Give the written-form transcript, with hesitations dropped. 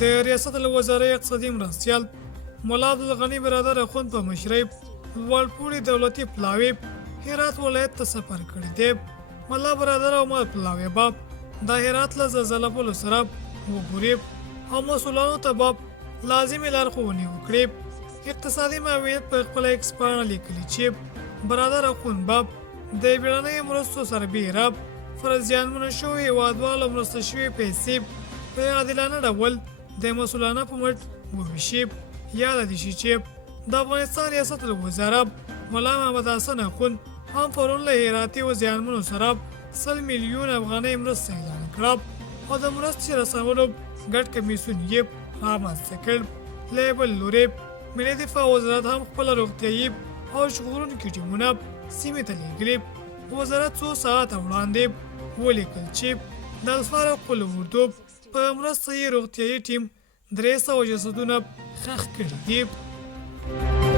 د ریاست الوزرای اقتصادي مرستیال ملا عبدالغني برادر اخوند په مشرۍ لوړپوړي دولتي پلاوي هرات ولایت ته سفر کړی دی. ملا برادر او مال پلاوي باب د هرات له زلزلې په سره وګوري او مسولانو ته باب لازمي لارښوونې وکړي. اقتصادي معاونیت په خپل ایکسپانه لیکلي چې برادر اخوند باب د بیړنۍ مرستو سربیره فرضیانمنو شوي هېوادوالو مرسته شوي پیسې په عادلانه ډول د مسولانه په مټ وویشي. یاد دې شي چې د افغانستان ریاست الوزرا ملا محمد حسن اخوند هم پرون له هراتي و زیانمنو سره 100 میلیون افغانۍ مرسته اعلان کړه او د مرستې رسولو ګډ کمیسیون یې رامنځته کړ. له بل لورې ملي دفاع وزارت هم خپل روغتیایي او ژغورونکي ټیمونه سیمې ته لېږلي. وزارت څو ساعته وړاندې ولیکل چې د الفارق الاردو په مرسته یې روغتیایي ټیم 300 جسدونه ښخ کړي دي.